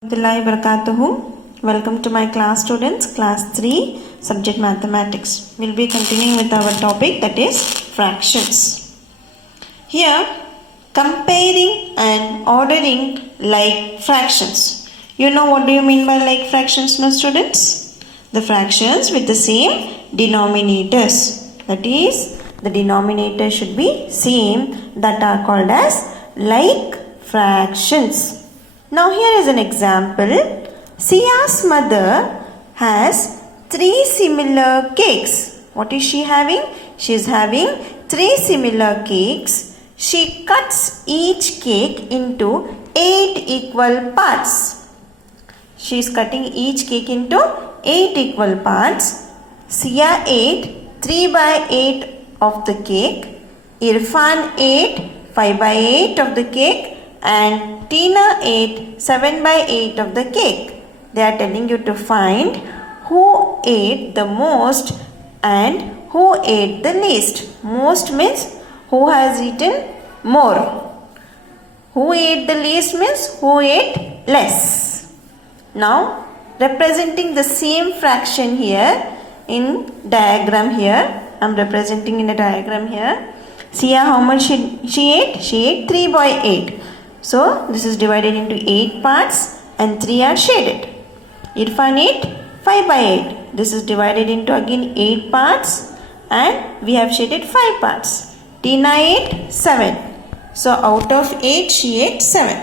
Warahmatullahi wabarakatuh. Welcome to my class students, class 3, subject mathematics. We'll be continuing with our topic, that is fractions. Here, comparing and ordering like fractions. You know what do you mean by like fractions, no students? The fractions with the same denominators. That is, the denominator should be same, that are called as like fractions. Now here is an example. Sia's mother has 3 similar cakes. What is she having? She is having 3 similar cakes. She cuts each cake into 8 equal parts. She is cutting each cake into 8 equal parts. Sia ate 3 by 8 of the cake. Irfan ate 5 by 8 of the cake. And Tina ate 7 by 8 of the cake. They are telling you to find who ate the most and who ate the least. Most means who has eaten more. Who ate the least means who ate less. Now, representing the same fraction here in diagram here. I am representing in a diagram here. See how much she ate? She ate 3 by 8. So, this is divided into 8 parts and 3 are shaded. Irfan ate 5 by 8. This is divided into again 8 parts and we have shaded 5 parts. Tina ate 7. So, out of 8 she ate 7.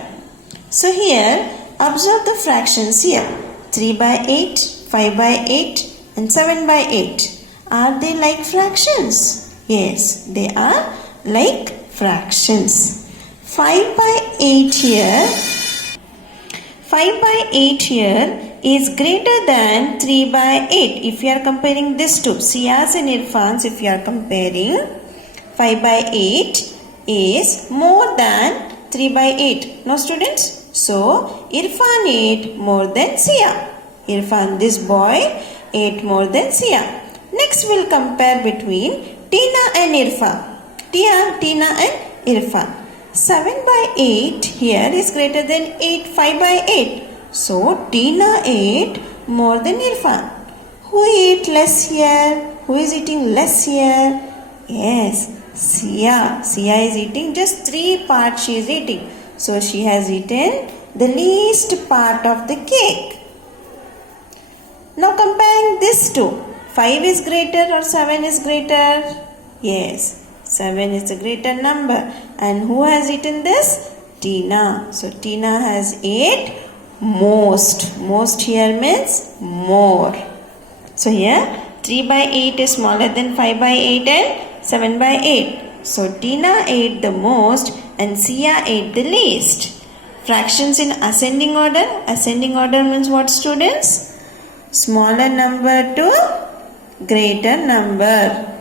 So, here observe the fractions here. 3 by 8, 5 by 8 and 7 by 8. Are they like fractions? Yes, they are like fractions. 5 by 8 here is greater than 3 by 8. If you are comparing this two, Sia's and Irfan's, if you are comparing, 5 by 8 is more than 3 by 8. No students? So, Irfan ate more than Sia. Irfan, this boy, ate more than Sia. Next, we'll compare between Tina and Irfan. Tina and Irfan. 7 by 8 here is greater than 5 by 8. So, Tina ate more than Irfan. Who ate less here? Who is eating less here? Yes, Sia. Sia is eating just 3 parts she is eating. So, she has eaten the least part of the cake. Now, comparing this two. 5 is greater or 7 is greater? Yes. 7 is the greater number. And who has eaten this? Tina. So, Tina has ate most. Most here means more. So, here 3 by 8 is smaller than 5 by 8 and 7 by 8. So, Tina ate the most and Sia ate the least. Fractions in ascending order. Ascending order means what, students? Smaller number to greater number.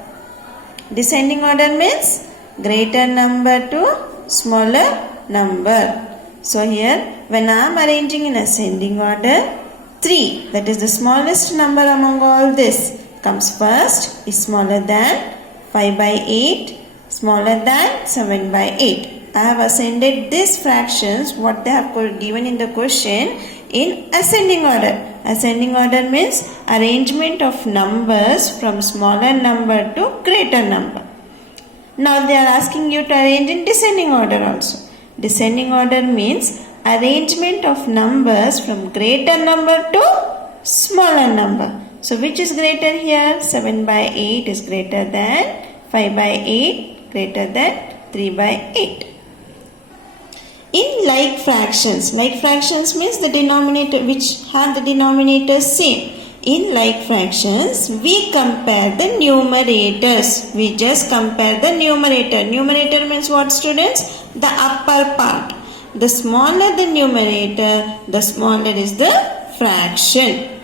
Descending order means greater number to smaller number. So here when I am arranging in ascending order, 3, that is the smallest number among all this, comes first, is smaller than 5 by 8, smaller than 7 by 8. I have ascended these fractions, what they have given in the question, in ascending order. Ascending order means arrangement of numbers from smaller number to greater number. Now they are asking you to arrange in descending order also. Descending order means arrangement of numbers from greater number to smaller number. So which is greater here? 7 by 8 is greater than 5 by 8, greater than 3 by 8. In like fractions means the denominator which have the denominator same. In like fractions, we compare the numerators. We just compare the numerator. Numerator means what, students? The upper part. The smaller the numerator, the smaller is the fraction.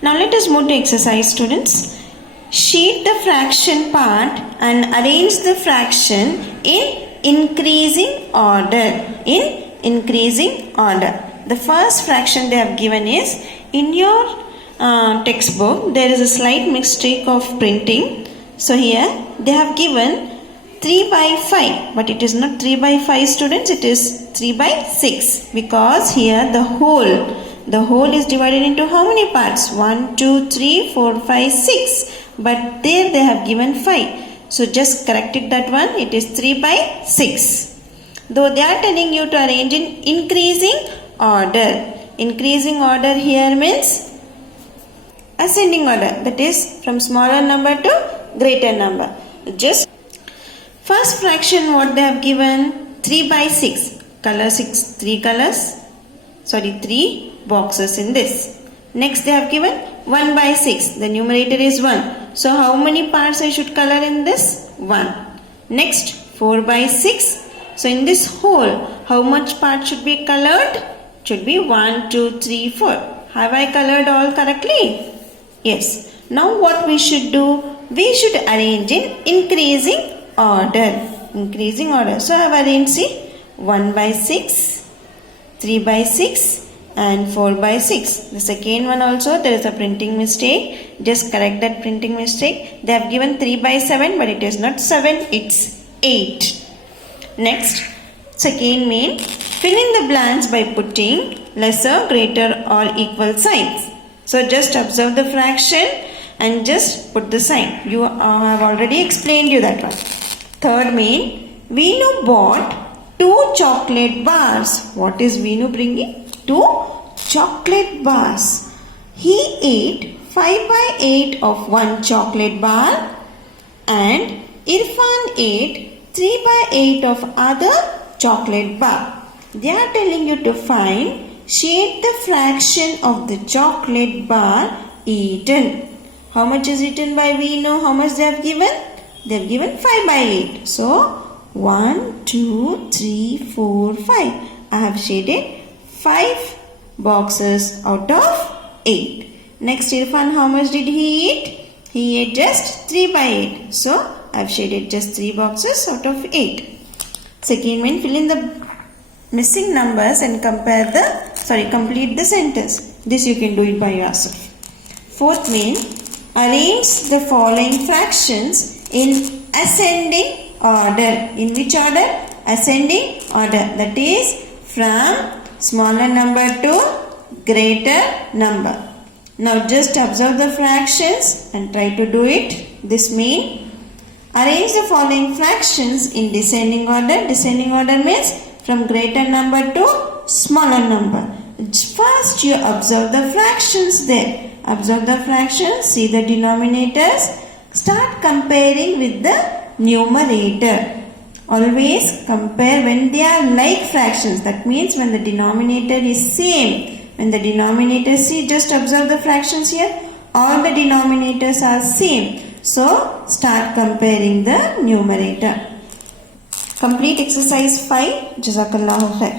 Now let us move to exercise, students. Sheet the fraction part and arrange the fraction in increasing order. In increasing order. The first fraction they have given is, in your textbook there is a slight mistake of printing. So here they have given 3 by 5, but it is not 3 by 5, students, it is 3 by 6 because here the whole is divided into how many parts? 1, 2, 3, 4, 5, 6. But there they have given 5. So just correct it that one. It is 3 by 6. Though they are telling you to arrange in increasing order. Increasing order here means ascending order. That is from smaller number to greater number. Just first fraction what they have given? 3 by 6. Color 6. 3 colors. 3 boxes in this. Next they have given 1 by 6. The numerator is 1. So how many parts I should color in this? 1. Next 4 by 6. So in this whole, how much part should be colored? Should be 1, 2, 3, 4. Have I colored all correctly? Yes. Now what we should do? We should arrange in increasing order. Increasing order. So I have arranged, see, 1 by 6, 3 by 6 and 4 by 6. The second one also there is a printing mistake. Just correct that printing mistake. They have given 3 by 7 but it is not 7, it's 8. Next, second main, fill in the blanks by putting lesser, greater or equal signs. So just observe the fraction and just put the sign. You have already explained you that one. Third main, Veenu bought 2 chocolate bars. What is Veenu bringing? 2 chocolate bars. He ate 5 by 8 of 1 chocolate bar and Irfan ate 3 by 8 of other chocolate bar. They are telling you to find, shade the fraction of the chocolate bar eaten. How much is eaten by Veenu? How much they have given? They have given 5 by 8. So 1, 2, 3, 4, 5. I have shaded 5 boxes out of 8. Next Irfan, how much did he eat? He ate just 3 by 8. So I have shaded just 3 boxes out of 8. Second main, fill in the missing numbers and complete the sentence. This you can do it by yourself. Fourth main, arrange the following fractions in ascending order. In which order? Ascending order. That is from smaller number to greater number. Now just observe the fractions and try to do it. This means arrange the following fractions in descending order. Descending order means from greater number to smaller number. First you observe the fractions there. Observe the fractions, see the denominators. Start comparing with the numerator. Always compare when they are like fractions. That means when the denominator is same. When the denominator, see, just observe the fractions here. All the denominators are same. So, start comparing the numerator. Complete exercise 5. Jazakallahu khair.